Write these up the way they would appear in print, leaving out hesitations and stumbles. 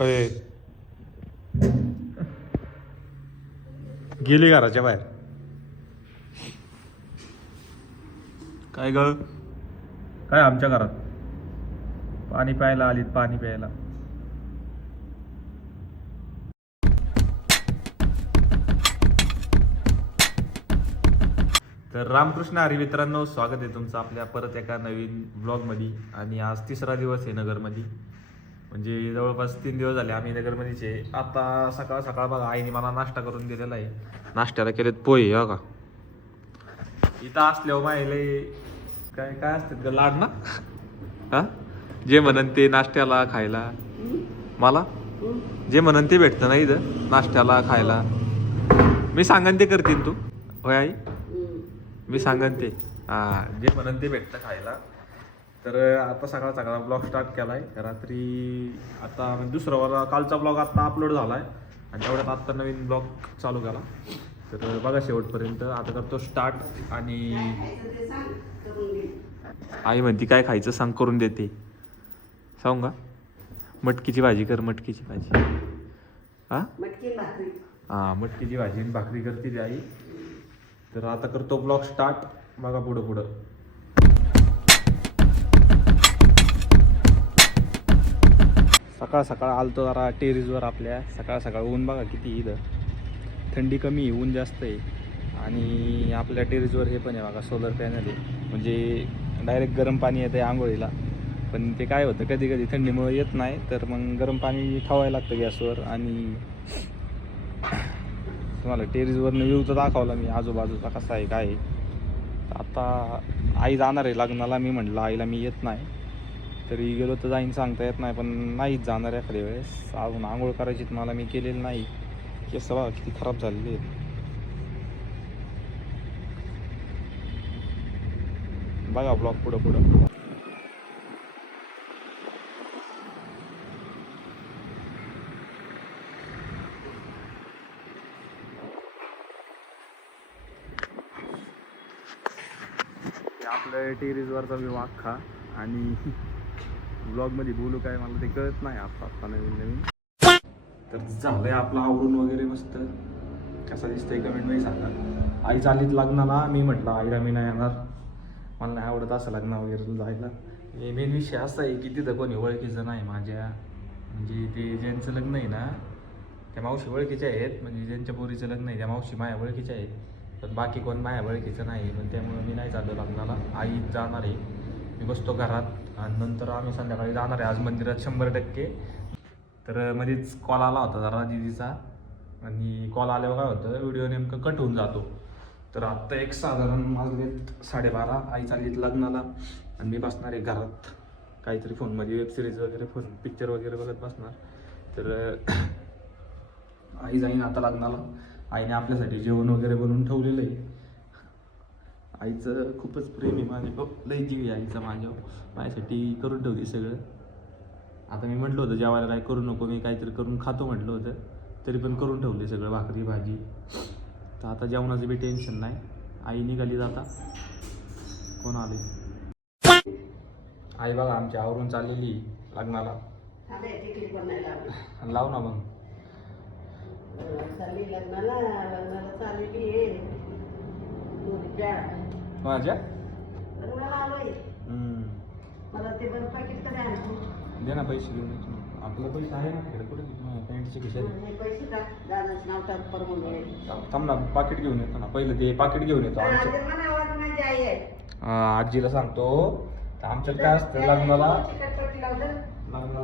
अय गेली घराच्या बाहेर. काय ग काय आमच्या घरात पाणी प्यायला आलीत, पाणी प्यायला. तर रामकृष्ण हरी मित्रांनो, स्वागत आहे तुमचं आपल्या परत एका नवीन ब्लॉगमध्ये. आणि आज तिसरा दिवस आहे नगरमध्ये, म्हणजे जवळपास 3 दिवस झाले आम्ही नगरमध्येच आहे. आता सकाळ सकाळ बघा आईने मला नाश्ता करून दिलेला आहे. नाश्त्याला केलेत पोहे. हो का, इथं असल्यावर माहिले काय काय असतात ग लाड ना. हा, जे म्हणन ते नाश्त्याला खायला मला जे म्हणन ते भेटतं ना इथं नाश्त्याला खायला. मी सांगन ते करतील तू. होय आई, मी सांगन ते. हां, जे म्हणन ते भेटतं खायला. तर आता सकाळ सकाळ ब्लॉग स्टार्ट केला आहे रात्री. आता दुसरा कालचा ब्लॉग आत्ता अपलोड झाला आहे आणि तेवढ्यात आत्ता नवीन ब्लॉग चालू केला. तर बघा शेवटपर्यंत. आता करतो स्टार्ट. आणि आई म्हणती काय खायचं सांग, करून देते. सांगू का? मटकीची भाजी कर, मटकीची भाजी. हां हां, मटकीची भाजी आणि भाकरी करते ती आई. तर आता करतो ब्लॉग स्टार्ट. बघा पुढं पुढं. सकाळ सकाळ आलतो जरा टेरेसवर आपल्या. सकाळ सकाळ ऊन बघा किती इथं. थंडी कमी आहे, ऊन जास्त आहे. आणि आपल्या टेरेसवर हे पण आहे बघा, सोलर पॅनल आहे. म्हणजे डायरेक्ट गरम पाणी येतं आहे आंघोळीला. पण ते काय होतं कधी कधी थंडीमुळे येत नाही, तर मग गरम पाणी ठेवायला लागतं गॅसवर. आणि तुम्हाला टेरेसवरनं व्ह्यू तर दाखवला मी आजूबाजूचा कसा आहे काय आहे. आता आई जाणार आहे लग्नाला. मी म्हटलं आईला मी येत नाही, तरी गेलो तर जाईन सांगता येत नाही. पण नाहीच जाणार एखाद्या वेळेस. अजून आंघोळ करायची मला, मी केलेलं नाही. केस बघा किती खराब झालेले आहेत. बघा ब्लॉग पुढं पुढं. आपल्या टेरेसवरचा व्यू अख्खा. आणि ब्लॉगमध्ये बोलू काय मला ते कळत नाही. आत्ता नवीन नवीन. तर झालंय आपलं आवरून वगैरे मस्त. कसा दिसतंय कमेंटमध्ये सांगा. आई चाललीत लग्नाला. मी म्हटलं आईला मी नाही येणार, मला नाही आवडत असं लग्न वगैरे जायला. मेन विषय असा आहे की तिथं कोणी ओळखीचं नाही माझ्या. म्हणजे ते ज्यांचं लग्न आहे ना त्या मावशी ओळखीच्या आहेत. म्हणजे ज्यांच्या पोरीचं लग्न आहे त्या मावशी माझ्या ओळखीच्या आहेत. पण बाकी कोण माझ्या ओळखीचं नाही. पण त्यामुळे मी नाही चाललो लग्नाला. आई जाणार आहे, मी बसतो घरात. आणि नंतर आम्ही संध्याकाळी जाणार आहे आज मंदिरात 100%. तर मध्येच कॉल आला होता जरा दीदीचा. आणि कॉल आल्यावर काय होतं, व्हिडिओ नेमकं कट होऊन जातो. तर आत्ता एक साधारण वाजलेत 12:30. आई चाललीत लग्नाला आणि मी बसणार आहे घरात काहीतरी फोनमध्ये वेब सिरीज वगैरे, पिक्चर वगैरे बघत बसणार. तर आई जाईन आता लग्नाला. आईने आपल्यासाठी जेवण वगैरे बनवून ठेवलेलं आहे. आईचं खूपच प्रेम आहे माझ्या, लई जीव आहे आईचा माझ्यासाठी करून ठेवते सगळं. आता मी म्हटलं होतं जेवायला काय करू नको, मी काहीतरी करून खातो म्हटलं होतं, तरी पण करून ठेवले सगळं, भाकरी भाजी. तर आता जेवणाचं बी टेन्शन नाही. आई निघाली जाता. कोण आले? आई बघा आमची आवरून चाललेली लग्नाला. लाव ना मग. माझ्या दे ना पैसे घेऊन येतो. आपलं पैसे आहे ना कुठे पॅन्टचे खिशात. थांब ना, पाकिट घेऊन येतो ना. पहिलं ते पाकिट घेऊन येतो. आजीला सांगतो. तर आमच्यात काय असतं लग्नाला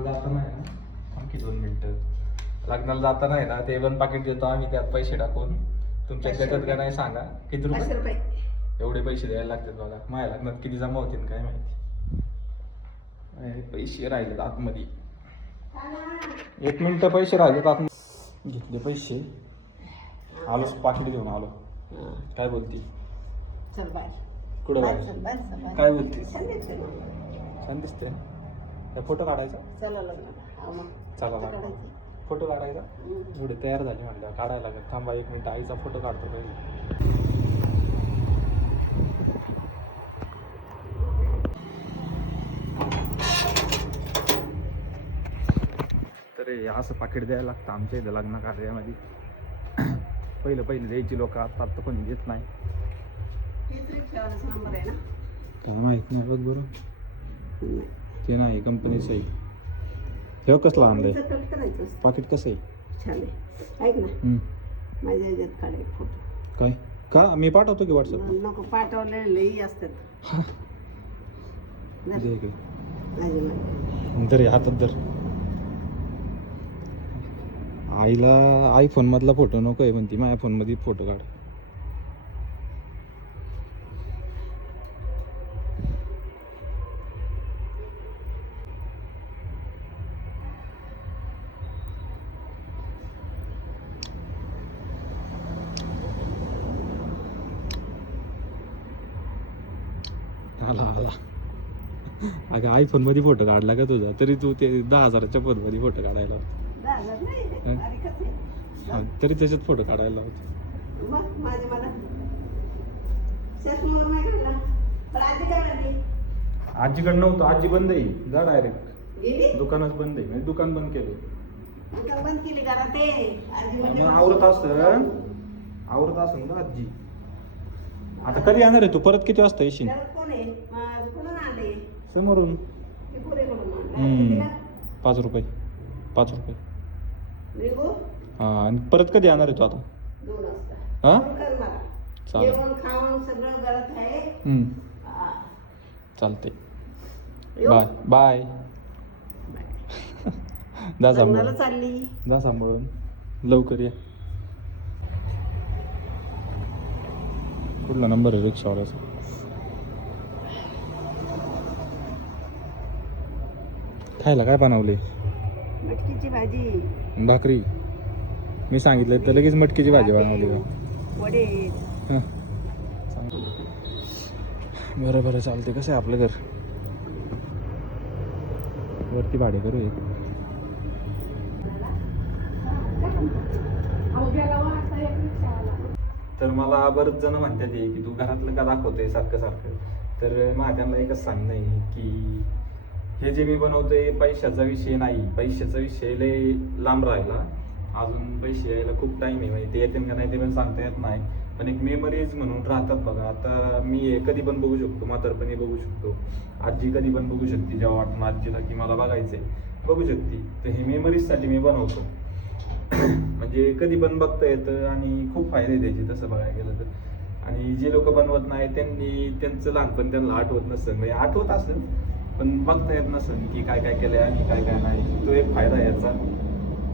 जाताना आहे ना, आणखी 2 मिनिटं. लग्नाला जाताना आहे ना ते 1 पाकिट देतो आम्ही, त्यात पैसे टाकून. तुमच्या देतात का नाही सांगा. किती रुपये? एवढे पैसे द्यायला लागतात बघा. माझ्या लग्नात किती जमा होतील काय माहिती. पैसे राहिलेत आतमध्ये. 1 मिनिट पैसे राहिलेत आतमध्ये. घेतले पैसे, आलो पाकिट घेऊन आलो. काय बोलती? चल बाय. कुठं बाय? काय बोलती? छान दिसते ना. फोटो काढायचा. चला फोटो काढायचा. थोडी तयार झाली म्हणलं काढायला लागेल. थांबा 1 मिनिट, आईचा फोटो काढतो पहिले. तर हे असं पाकिट द्यायला लागतं आमच्या इथं लग्न कार्यामध्ये. पहिलं द्यायची लोक, आता कोणी देत नाही. काय माहीत नाही बघ बरं. ते नाही कंपनीचं आहे. हे कसलं आणलंय पाकिट? कसं आहे? छान आहे. ऐक ना, माझ्या ह्याच्यात काढाय फोटो. काय का मी पाठवतो की व्हॉट्सअप? नको, पाठवलेलेही असतात. तरी हातात धर. आईला आयफोन मधला फोटो नको आहे म्हणती, माझ्या फोन मध्ये फोटो काढ. आला अगं आयफोन मध्ये फोटो काढला का तुझा? तरी तू ते 10,000च्या फोन मध्ये फोटो काढायला तरी त्याच्यात फोटो काढायला होत. आजीकडे नव्हतं, आजी बंद आहे. जा डायरेक्ट दुकानच बंद आहे. म्हणजे दुकान बंद केलं. आवरत असं ना आजी. आता कधी येणार आहे तू? परत किती वाजता येशील? समोरून 5 रुपये. हा, आणि परत कधी येणार आहे तू आता? हा चालेल. चालते. Bye bye. जा सांभाळून लवकर या. कुठला नंबर आहे रिक्षावाल्याचा? खायला काय बनवले? मटकीची भाजी भाकरी. मी सांगितलं तर लगेच मटकीची भाजी बनवली का? वडे. बरं चालते. कसं आहे आपलं घर? वरती भाडे करू एक. तर मला बरेच जण म्हणतात की तू घरातलं का दाखवतोय सारखं. तर माझ्यांना एकच सांगणं आहे की हे जे मी बनवतोय पैशाचा विषय नाही. पैशाचा विषय लय लांब राहिला. अजून पैसे यायला खूप टाईम आहे. म्हणजे ते येतील का नाही ते पण सांगता येत नाही. पण एक मेमरीज म्हणून राहतात बघा. आता मी हे कधी पण बघू शकतो, म्हातारपणी बघू शकतो. आजी कधी पण बघू शकते. जेव्हा वाटतं आजीला की मला बघायचंय, बघू शकते. तर हे मेमरीजसाठी मी बनवतो. म्हणजे कधी पण बघता येतं आणि खूप फायदे त्याचे तसं बघायला गेलं तर. आणि जे लोक बनवत नाही त्यांनी त्यांचं लहानपण त्यांना आठवत नसेल. म्हणजे आठवत असेल पण बघता येत नसेल की काय केलंय आणि काय नाही. तो एक फायदा आहे याचा.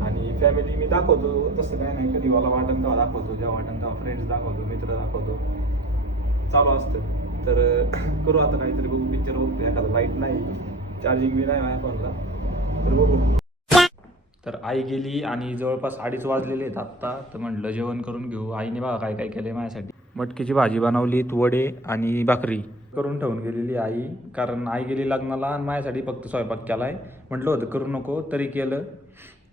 आणि फॅमिली मी दाखवतो तसं काय नाही. कधी मला वाटण तेव्हा दाखवतो, जेव्हा वाटण तेव्हा फ्रेंड्स दाखवतो, मित्र दाखवतो, चालू असतं. तर करू आता काहीतरी बघू. पिक्चर बघतो एखादा. लाईट नाही, चार्जिंग बी नाही माझ्या फोनला. तर बघू. तर आई गेली आणि जवळपास 2:30 वाजलेले आहेत आत्ता. तर म्हटलं जेवण करून घेऊ. आईने बघा काय केलंय माझ्यासाठी. मटकीची भाजी बनवली, वडे आणि भाकरी करून ठेवून गेलेली आई. कारण आई गेली लग्नाला आणि माझ्यासाठी फक्त स्वयंपाक केलाय. म्हटलं होतं करू नको, तरी केलं.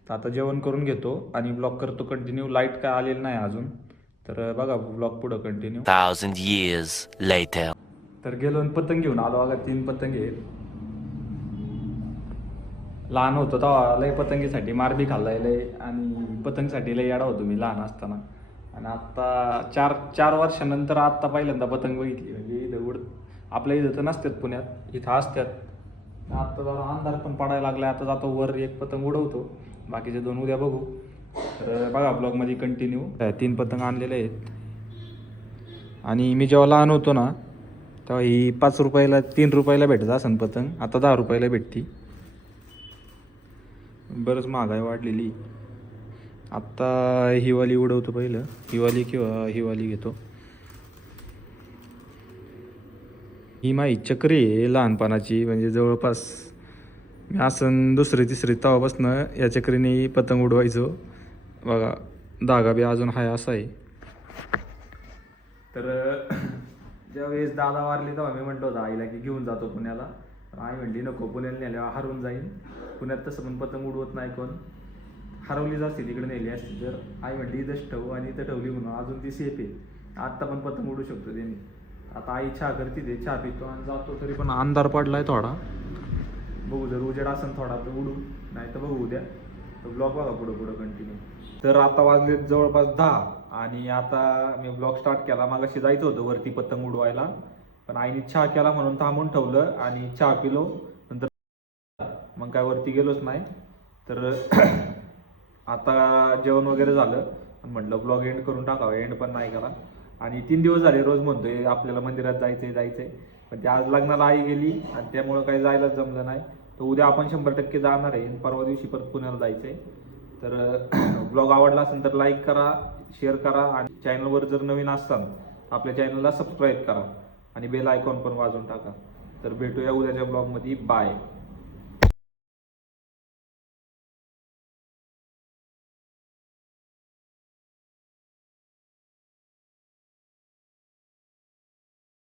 तर आता जेवण करून घेतो आणि ब्लॉग करतो कंटिन्यू. लाईट काय आलेलं नाही अजून. तर बघा ब्लॉग पुढं कंटिन्यू. 1000 years later. तर गेलो आणि पतंग घेऊन आलो. बघा 3 पतंग आहेत. लहान होतो तेव्हा लय पतंगीसाठी मार बी खाल्लाय लय. आणि पतंगसाठी लय येडा होतो मी लहान असताना. आणि आत्ता 4 वर्षानंतर आत्ता पहिल्यांदा पतंग बघितली. म्हणजे इथं आपल्या इथं तर नसतात, पुण्यात इथं असतात. आत्ता जरा अंधार पण पडायला लागला. आता जातो वर, एक पतंग उडवतो, बाकीचे 2 उद्या बघू. तर बघा ब्लॉगमध्ये कंटिन्यू. 3 पतंग आणलेले आहेत. आणि मी जेव्हा लहान होतो ना तेव्हा ही 5 रुपयाला 3 रुपयाला भेटत असेल पतंग. आता 10 रुपयाला भेटती. बरंच महागाई वाढलेली. आत्ता हिवाली उडवतो पहिलं. हिवाली किंवा हिवाली घेतो. ही माझी चक्री आहे लहानपणाची. म्हणजे जवळपास मी असं 2री 3री तेव्हापासनं या चक्रीने पतंग उडवायचो. बघा धागा बी अजून हाय असा आहे. तर ज्यावेळेस दादा वारले तेव्हा मी म्हटलं होतं आईला की घेऊन जातो पुण्याला. आई म्हणली नको, पुण्याला नेल्यावर हरवून जाईल. पुण्यात तसं पण पतंग उडवत नाही कोण. हरवलीच असते तिकडे नेली असती. तर आई म्हटली इथंच ठेवू आणि इथं ठेवली म्हणून अजून ती सेफ आहे. आत्ता पण पतंग उडू शकतो त्यांनी. आता आई चहा करते, ते चहा पितो आणि जातो. तरी पण अंधार पडलाय थोडा. बघू, जर उजेड असेल थोडा तर उडू, नाही तर बघू उद्या. ब्लॉग बघा पुढं पुढं कंटिन्यू. तर आता वाजले जवळपास 10 आणि आता मी ब्लॉग स्टार्ट केला. मागाशी जायचं होतं वरती पतंग उडवायला, पण आईने चहा केला म्हणून थांबून ठेवलं आणि चहा पिलो. नंतर मग काय वरती गेलोच नाही. तर आता जेवण वगैरे झालं, म्हटलं ब्लॉग एंड करून टाकावं. एंड पण नाही करा. आणि 3 दिवस झाले रोज म्हणतोय आपल्याला मंदिरात जायचंय, पण ते आज लग्नाला आई गेली आणि त्यामुळं काही जायलाच जमलं नाही. तर उद्या आपण 100% जाणार आहे. परवा दिवशी परत पुण्याला जायचंय. तर ब्लॉग आवडला असेल तर लाईक करा, शेअर करा आणि चॅनलवर जर नवीन असाल आपल्या चॅनलला सबस्क्राईब करा आणि बेल आयकॉन पण वाजवून टाका. तर भेटूया उद्याच्या ब्लॉगमध्ये. बाय.